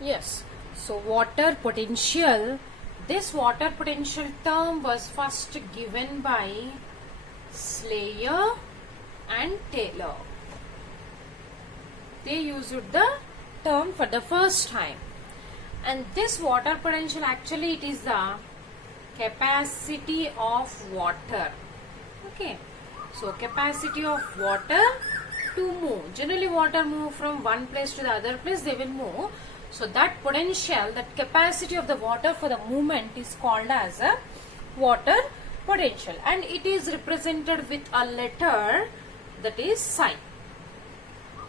Yes. So water potential. This water potential term was first given by Slayer and Taylor. They used the term for the first time. And this water potential, actually it is the capacity of water. Okay. So capacity of water to move. Generally water move from one place to the other place, they will move. So that potential, that capacity of the water for the movement is called as a water potential, and it is represented with a letter that is psi.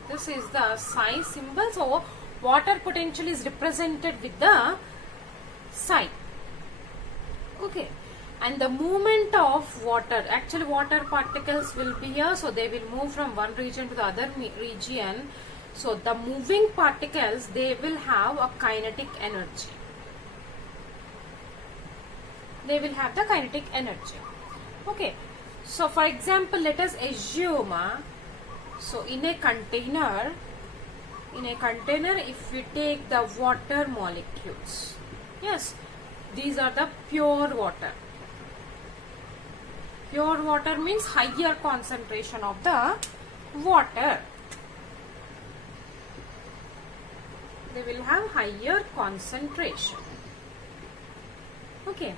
This is the psi symbol. So water potential is represented with the psi. Okay. And the movement of water, actually water particles will be here, so they will move from one region to the other region. So the moving particles, they will have a kinetic energy. They will have the kinetic energy. Okay. So for example, let us assume, so in a container, if we take the water molecules, yes, these are the pure water. Pure water means higher concentration of the water. They will have higher concentration. Okay.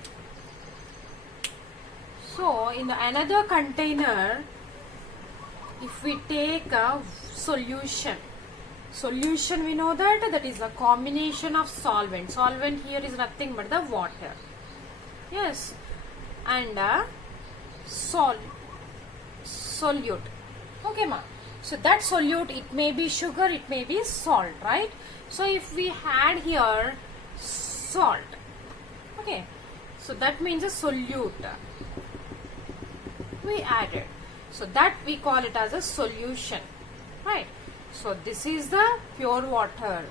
So in another container, if we take a solution we know that is a combination of solvent. Solvent here is nothing but the water. Yes. And solute. Okay, ma. So that solute, it may be sugar, it may be salt, right? So if we had here salt, okay, so that means a solute we added, so that we call it as a solution, right? So this is the pure water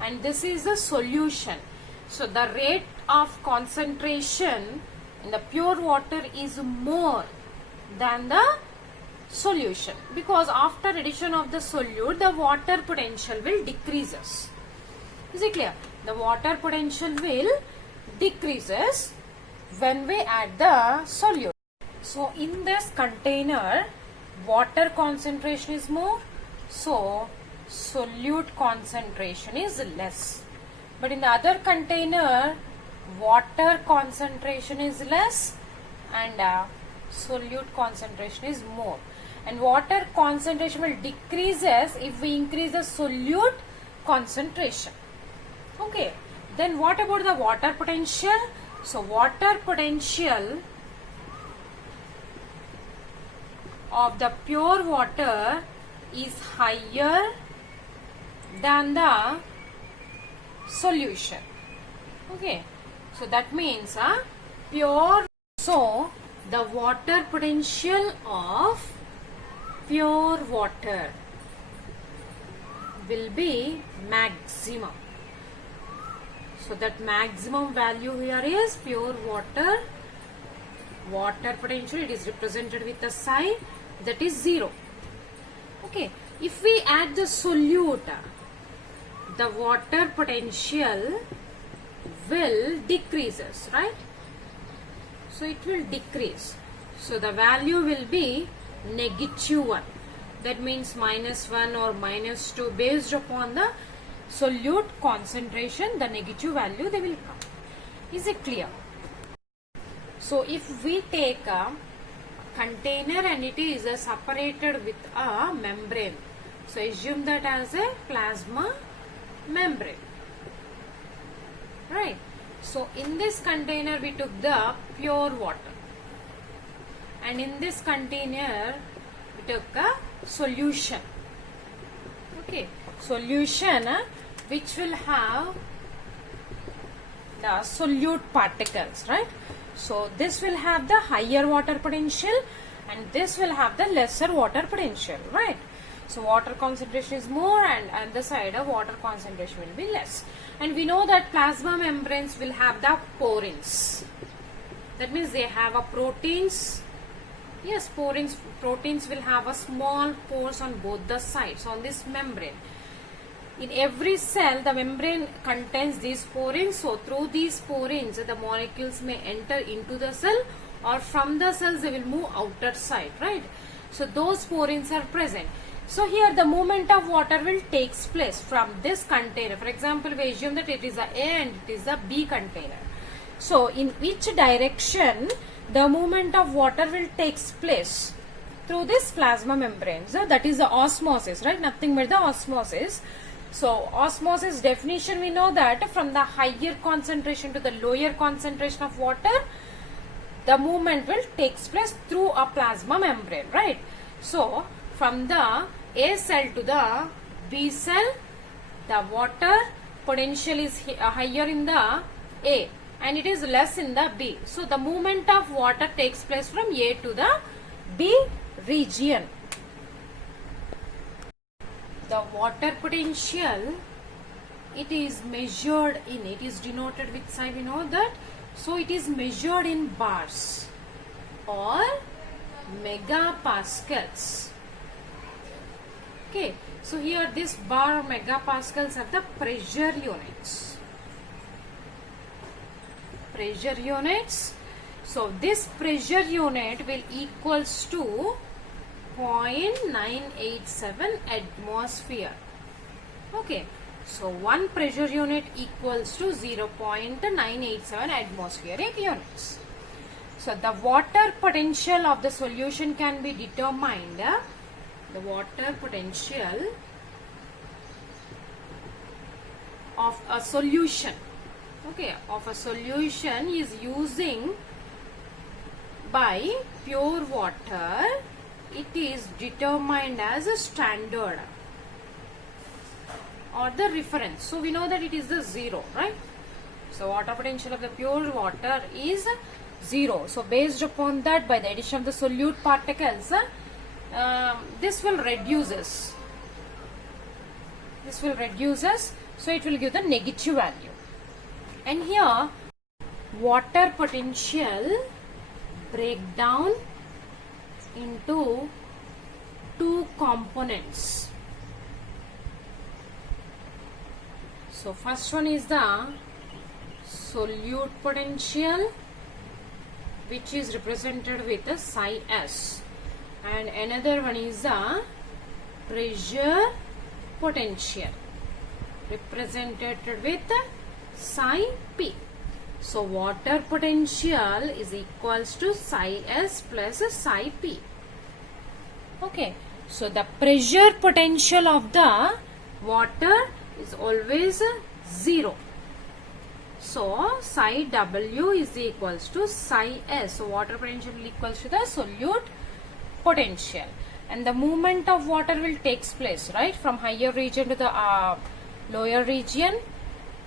and this is the solution. So the rate of concentration in the pure water is more than the solution, because after addition of the solute, the water potential will decreases. Is it clear? The water potential will decreases when we add the solute. So in this container, water concentration is more, so solute concentration is less. But in the other container, water concentration is less and solute concentration is more. And water concentration will decreases if we increase the solute concentration. Okay. Then what about the water potential? So water potential of the pure water is higher than the solution. Okay. So that means pure. So the water potential of pure water will be maximum. So that maximum value here is pure water. Water potential, it is represented with a psi, that is 0. Okay. If we add the solute, the water potential will decreases, right? So it will decrease. So the value will be -1. That means -1 or -2 based upon the solute concentration, the negative value they will come. Is it clear? So if we take a container and it is separated with a membrane, so assume that as a plasma membrane, right? So in this container we took the pure water, and in this container we took a solution. Okay, solution which will have the solute particles, right? So this will have the higher water potential and this will have the lesser water potential, right? So water concentration is more and on the side of water concentration will be less. And we know that plasma membranes will have the porins. That means they have a proteins. Yes, proteins will have a small pores on both the sides on this membrane. in every cell the membrane contains these porins. So through these porins the molecules may enter into the cell, or from the cells they will move outer side, right? So those porins are present. So here the movement of water will takes place from this container. For example, we assume that it is a A and it is a B container. So in which direction the movement of water will takes place? Through this plasma membrane. So that is the osmosis, right? Nothing but the osmosis. So osmosis definition, we know that from the higher concentration to the lower concentration of water, the movement will takes place through a plasma membrane, right? So from the A cell to the B cell, the water potential is higher in the A and it is less in the B. So the movement of water takes place from A to the B region. The water potential, it is measured in, it is denoted with psi, we know that. So it is measured in bars or megapascals. Okay, so here this bar or megapascals are the pressure units. Pressure units. So this pressure unit will equals to 0.987 atmosphere. Okay, so one pressure unit equals to 0.987 atmospheric units. So the water potential of the solution can be determined. The water potential of a solution, okay, of a solution is using by pure water. It is determined as a standard or the reference. So we know that it is the 0, right? So water potential of the pure water is 0. So based upon that, by the addition of the solute particles, this will reduces. This will reduces. So it will give the negative value. And here water potential break down into two components. So first one is the solute potential, which is represented with a psi s, and another one is the pressure potential, represented with psi p. So water potential is equals to psi s plus psi p. Okay, so the pressure potential of the water is always 0. So psi w is equals to psi s. So water potential is equals to the solute potential, and the movement of water will takes place, right, from higher region to the lower region.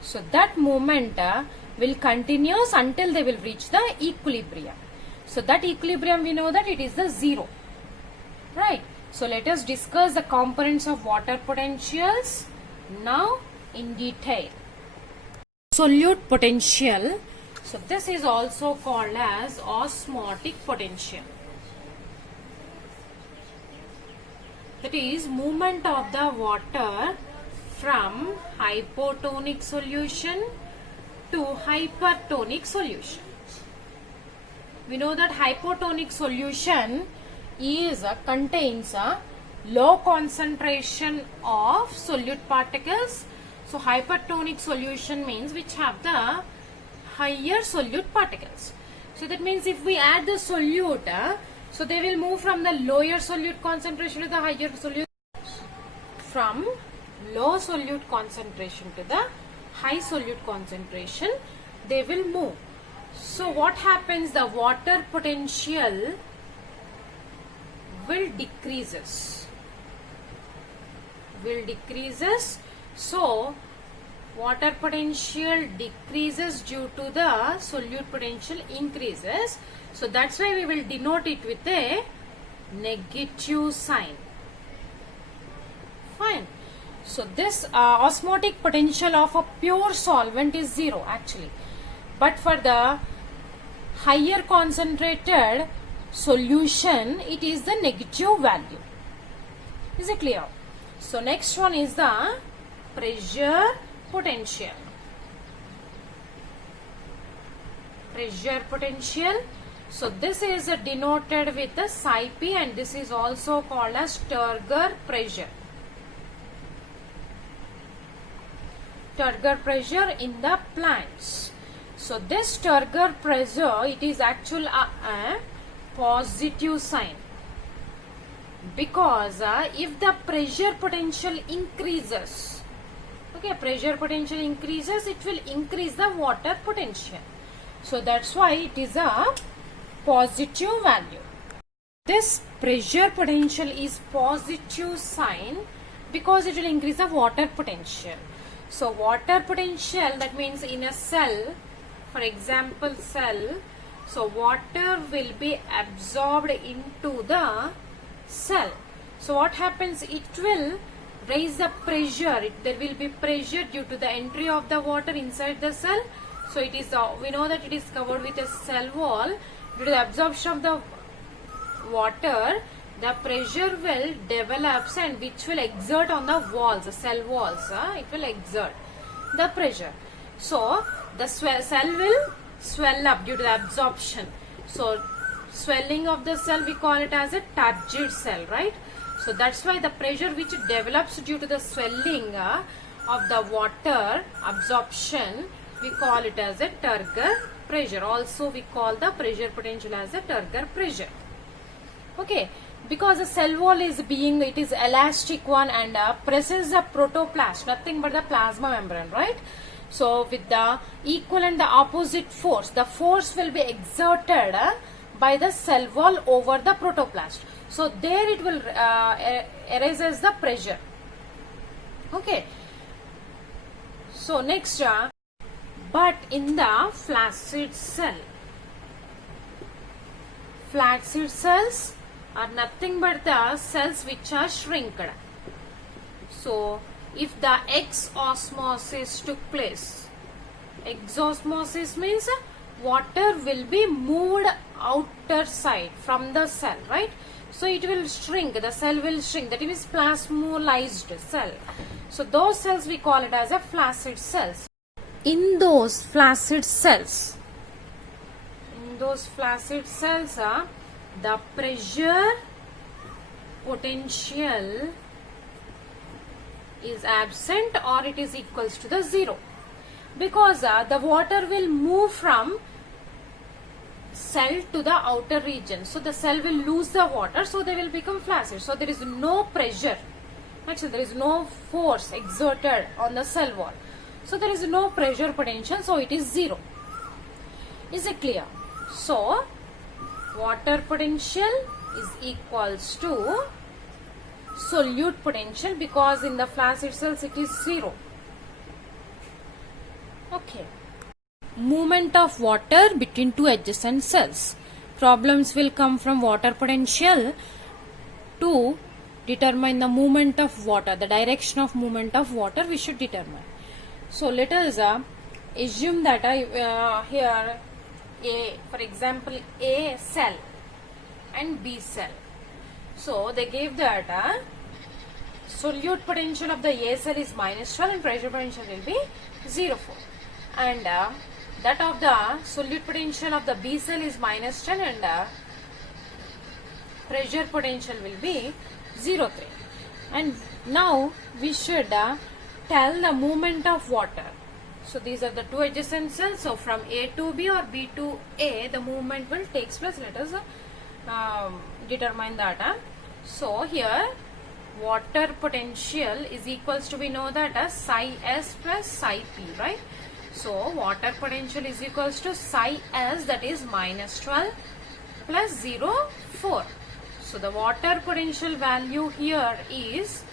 So that movement will continues until they will reach the equilibrium. So that equilibrium, we know that it is the 0, right? So let us discuss the components of water potentials now in detail. Solute potential. So this is also called as osmotic potential. That is movement of the water from hypotonic solution to hypertonic solution. We know that hypotonic solution is contains a low concentration of solute particles. So hypertonic solution means which have the higher solute particles. So that means if we add the solute, so they will move from the lower solute concentration to the higher solute, from low solute concentration to the high solute concentration, they will move. So what happens? The water potential will decreases. So water potential decreases due to the solute potential increases. So that's why we will denote it with a negative sign. Fine. So this osmotic potential of a pure solvent is 0 actually, but for the higher concentrated solution it is the negative value. Is it clear? So next one is the pressure potential. Pressure potential. So this is denoted with the psi p, and this is also called as turgor pressure. Turgor pressure in the plants. So this turgor pressure, it is actually a positive sign, because if the pressure potential increases, okay, pressure potential increases, it will increase the water potential. So that's why it is a positive value. This pressure potential is positive sign because it will increase the water potential. So water potential, that means in a cell, for example cell, so water will be absorbed into the cell. So what happens, it will raise the pressure, there will be pressure due to the entry of the water inside the cell. So it is, we know that it is covered with a cell wall. Due to the absorption of the water, the pressure will develops, and which will exert on the walls, the cell walls, it will exert the pressure. So the cell will swell up due to the absorption. So swelling of the cell, we call it as a turgid cell, right? So that's why the pressure which develops due to the swelling of the water absorption, we call it as a turgor pressure. Also we call the pressure potential as a turgor pressure. Okay, because the cell wall is being, it is elastic one, and presses the protoplast, nothing but the plasma membrane, right? So with the equal and the opposite force, the force will be exerted by the cell wall over the protoplast. So there it will erases the pressure. Okay. So next, but in the flaccid cell, flaccid cells are nothing but the cells which are shrinked. So if the exosmosis took place, exosmosis means water will be moved outer side from the cell, right? So it will shrink, the cell will shrink, that is plasmolized cell. So those cells we call it as a flaccid cells. In those flaccid cells, the pressure potential is absent, or it is equals to the 0, because the water will move from cell to the outer region. So the cell will lose the water, so they will become flaccid. So there is no pressure, actually there is no force exerted on the cell wall. So there is no pressure potential, so it is 0. Is it clear? So water potential is equals to solute potential, because in the flaccid cells it is 0. Okay. Movement of water between two adjacent cells. Problems will come from water potential to determine the movement of water, the direction of movement of water we should determine. So let us assume that here for example A cell and B cell. So they gave that solute potential of the A cell is -12 and pressure potential will be 0.4, and that of the solute potential of the B cell is -10 and pressure potential will be 0.3. And now we should tell the movement of water. So these are the two adjacent cells. So from A to B or B to A, the movement will takes place. Let us determine that. So here water potential is equals to, we know that as psi S plus psi P, right? So water potential is equals to psi S, that is -12 plus 0.4. So the water potential value here is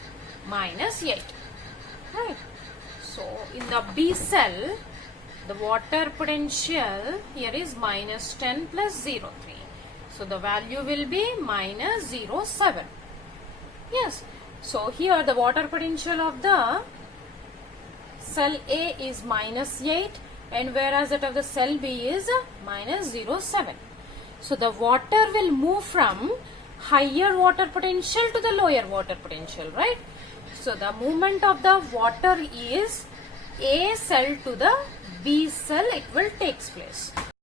-8, right? So in the B cell, the water potential here is -10 plus 0.3. So the value will be -0.7. Yes. So here the water potential of the cell A is -8, and whereas that of the cell B is -0.7. So the water will move from higher water potential to the lower water potential, right? So the movement of the water is A cell to the B cell, it will takes place.